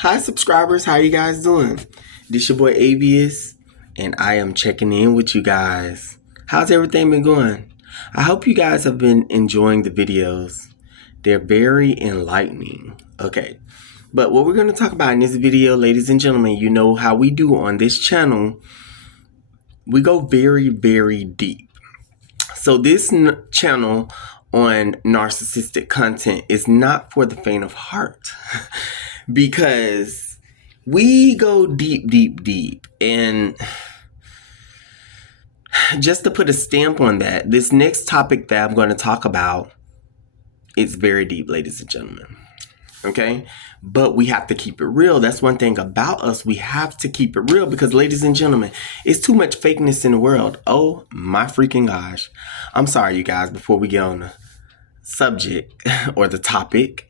Hi subscribers, how you guys doing? This your boy Avius, and I am checking in with you guys. How's everything been going? I hope you guys have been enjoying the videos. They're very enlightening. Okay, but what we're going to talk about in this video, ladies and gentlemen, you know how we do on this channel. We go very, very deep. So this channel on narcissistic content is not for the faint of heart. Because we go deep, deep, deep. And just to put a stamp on that, this next topic that I'm going to talk about is very deep, ladies and gentlemen. Okay? But we have to keep it real. That's one thing about us. We have to keep it real because, ladies and gentlemen, it's too much fakeness in the world. Oh my freaking gosh. I'm sorry, you guys, before we get on the subject or the topic.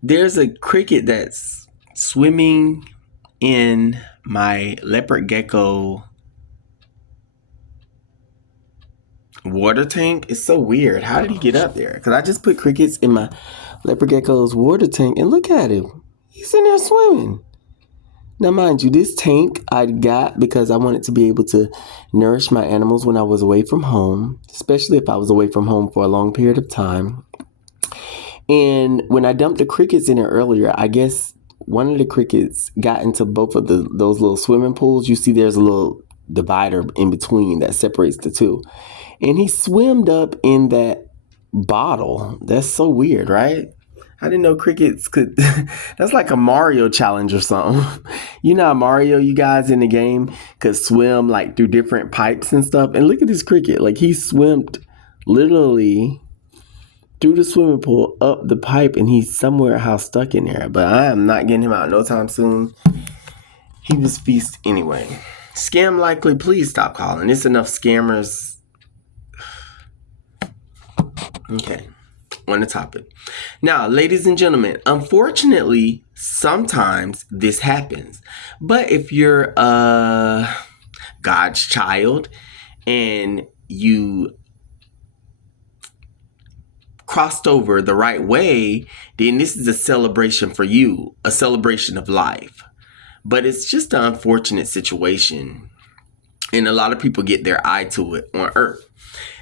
There's a cricket that's swimming in my leopard gecko water tank. It's so weird. How did he get up there? Because I just put crickets in my leopard gecko's water tank and look at him. He's in there swimming. Now, mind you, this tank I got because I wanted to be able to nourish my animals when I was away from home, especially if I was away from home for a long period of time. And when I dumped the crickets in there earlier, I guess one of the crickets got into both of those little swimming pools. You see there's a little divider in between that separates the two. And he swimmed up in that bottle. That's so weird, right? I didn't know crickets could. That's like a Mario challenge or something. You know how Mario, you guys in the game, could swim like through different pipes and stuff. And look at this cricket. Like he swam literally through the swimming pool, up the pipe, and he's somewhere house stuck in there. But I am not getting him out no time soon. He was feast anyway. Scam likely, please stop calling. It's enough scammers. Okay, on the topic. Now, ladies and gentlemen, unfortunately, sometimes this happens. But if you're God's child and you crossed over the right way, then this is a celebration for you, a celebration of life. But it's just an unfortunate situation. And a lot of people get their eye to it on earth.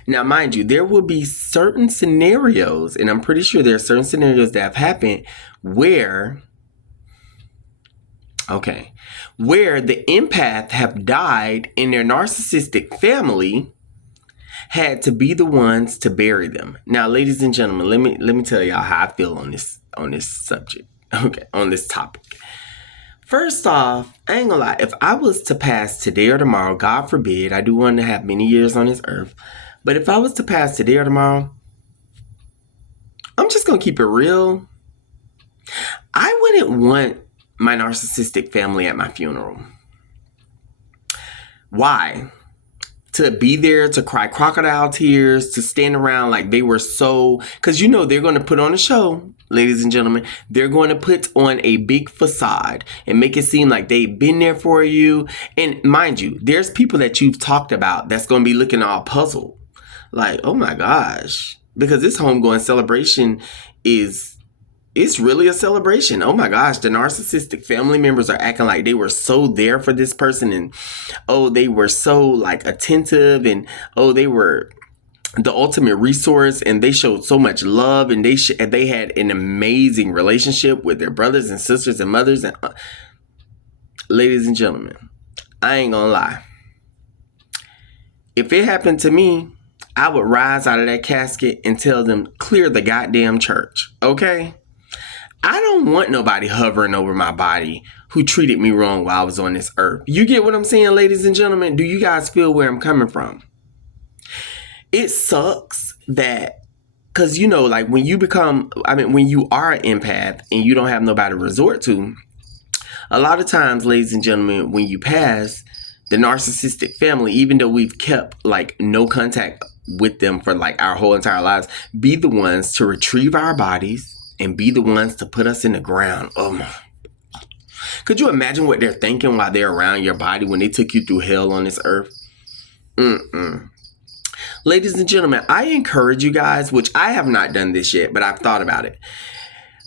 Now, mind you, there will be certain scenarios, and I'm pretty sure there are certain scenarios that have happened where the empath have died and their narcissistic family had to be the ones to bury them. Now, ladies and gentlemen, let me tell y'all how I feel on this subject. Okay, on this topic. First off, I ain't gonna lie. If I was to pass today or tomorrow, God forbid, I do want to have many years on this earth. But if I was to pass today or tomorrow, I'm just gonna keep it real. I wouldn't want my narcissistic family at my funeral. Why? To be there, to cry crocodile tears, to stand around like they were so... Because you know they're going to put on a show, ladies and gentlemen. They're going to put on a big facade and make it seem like they've been there for you. And mind you, there's people that you've talked about that's going to be looking all puzzled. Like, oh my gosh. Because this homegoing celebration it's really a celebration. Oh my gosh, the narcissistic family members are acting like they were so there for this person, and oh, they were so like attentive, and oh, they were the ultimate resource, and they showed so much love, and they had an amazing relationship with their brothers and sisters and mothers. And ladies and gentlemen, I ain't gonna lie. If it happened to me, I would rise out of that casket and tell them, clear the goddamn church, okay? I don't want nobody hovering over my body who treated me wrong while I was on this earth. You get what I'm saying, ladies and gentlemen? Do you guys feel where I'm coming from? It sucks that, because, you know, like when you are an empath and you don't have nobody to resort to, a lot of times, ladies and gentlemen, when you pass, the narcissistic family, even though we've kept like no contact with them for like our whole entire lives, be the ones to retrieve our bodies and be the ones to put us in the ground. Oh my. Could you imagine what they're thinking while they're around your body when they took you through hell on this earth? Ladies and gentlemen, I encourage you guys, which I have not done this yet, but I've thought about it,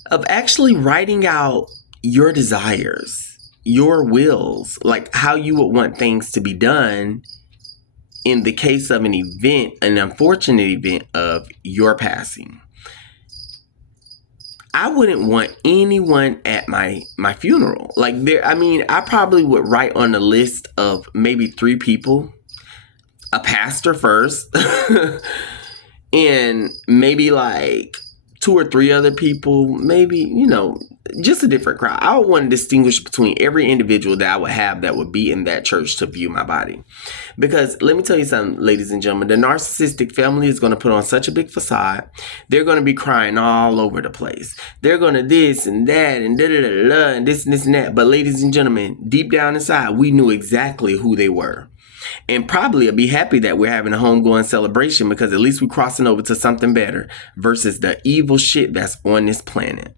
of actually writing out your desires, your wills, like how you would want things to be done in the case of an event, an unfortunate event of your passing. I wouldn't want anyone at my funeral. Like I probably would write on the list of maybe 3 people, a pastor first, and maybe like 2 or 3 other people, maybe, just a different crowd. I would want to distinguish between every individual that I would have that would be in that church to view my body. Because let me tell you something, ladies and gentlemen, the narcissistic family is going to put on such a big facade. They're going to be crying all over the place. They're going to this and that and da-da-da-da and this and that. But ladies and gentlemen, deep down inside, we knew exactly who they were. And probably I'll be happy that we're having a homegoing celebration, because at least we're crossing over to something better versus the evil shit that's on this planet.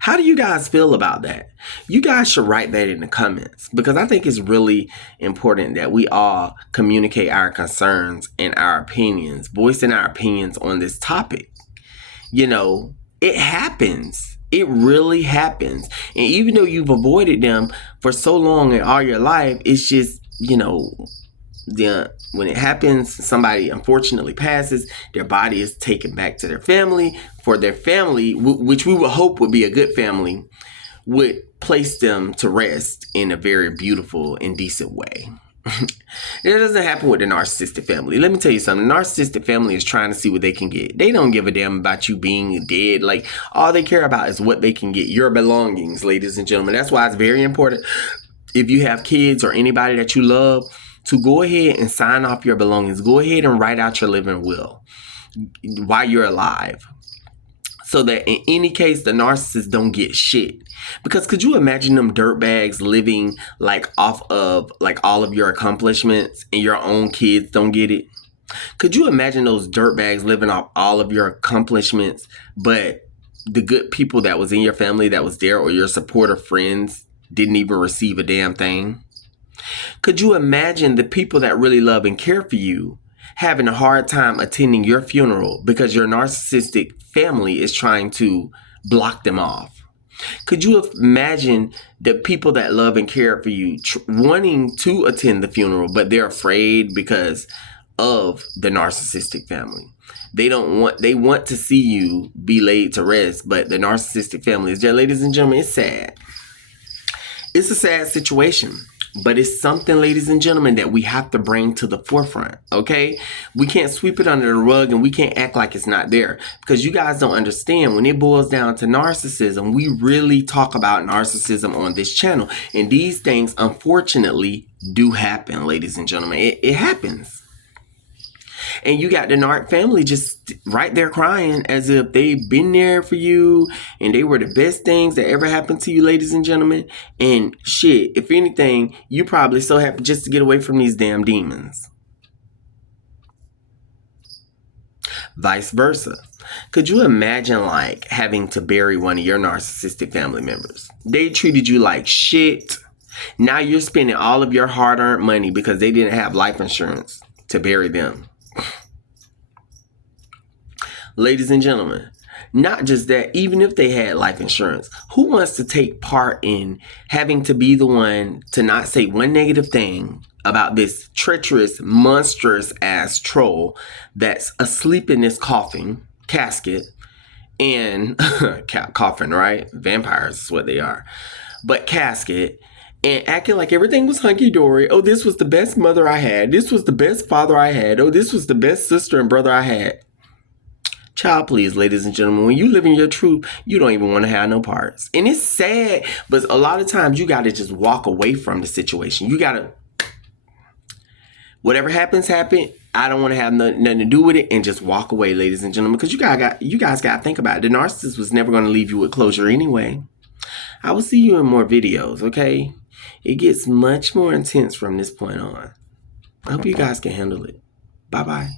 How do you guys feel about that? You guys should write that in the comments, because I think it's really important that we all communicate our concerns and our opinions, voicing our opinions on this topic. It happens. It really happens. And even though you've avoided them for so long in all your life, it's just, when it happens, somebody unfortunately passes, their body is taken back to their family, for their family, which we would hope would be a good family, would place them to rest in a very beautiful and decent way. It doesn't happen with the narcissistic family. Let me tell you something. The narcissistic family is trying to see what they can get. They don't give a damn about you being dead. Like, all they care about is what they can get. Your belongings, ladies and gentlemen. That's why it's very important, if you have kids or anybody that you love, to go ahead and sign off your belongings. Go ahead and write out your living will while you're alive, so that in any case, the narcissist don't get shit. Because could you imagine them dirtbags living like off of like all of your accomplishments, and your own kids don't get it? Could you imagine those dirtbags living off all of your accomplishments, but the good people that was in your family that was there, or your supporter friends, didn't even receive a damn thing? Could you imagine the people that really love and care for you having a hard time attending your funeral because your narcissistic family is trying to block them off? Could you imagine the people that love and care for you wanting to attend the funeral, but they're afraid because of the narcissistic family? They want to see you be laid to rest, but the narcissistic family is there. Ladies and gentlemen, it's sad. It's a sad situation, but it's something, ladies and gentlemen, that we have to bring to the forefront, okay? We can't sweep it under the rug, and we can't act like it's not there, because you guys don't understand. When it boils down to narcissism, we really talk about narcissism on this channel, and these things, unfortunately, do happen, ladies and gentlemen. It happens. And you got the narc family just right there crying as if they've been there for you and they were the best things that ever happened to you, ladies and gentlemen. And shit, if anything, you probably so happy just to get away from these damn demons. Vice versa. Could you imagine like having to bury one of your narcissistic family members? They treated you like shit. Now you're spending all of your hard-earned money because they didn't have life insurance to bury them. Ladies and gentlemen, not just that, even if they had life insurance, who wants to take part in having to be the one to not say one negative thing about this treacherous, monstrous ass troll that's asleep in this casket, and coffin, right? Vampires is what they are. But casket, and acting like everything was hunky-dory. Oh, this was the best mother I had. This was the best father I had. Oh, this was the best sister and brother I had. Child, please, ladies and gentlemen, when you live in your truth, you don't even want to have no parts. And it's sad, but a lot of times you got to just walk away from the situation. You got to, whatever happens, happen. I don't want to have nothing to do with it, and just walk away, ladies and gentlemen, because you guys got to think about it. The narcissist was never going to leave you with closure anyway. I will see you in more videos, okay? It gets much more intense from this point on. I hope you guys can handle it. Bye-bye.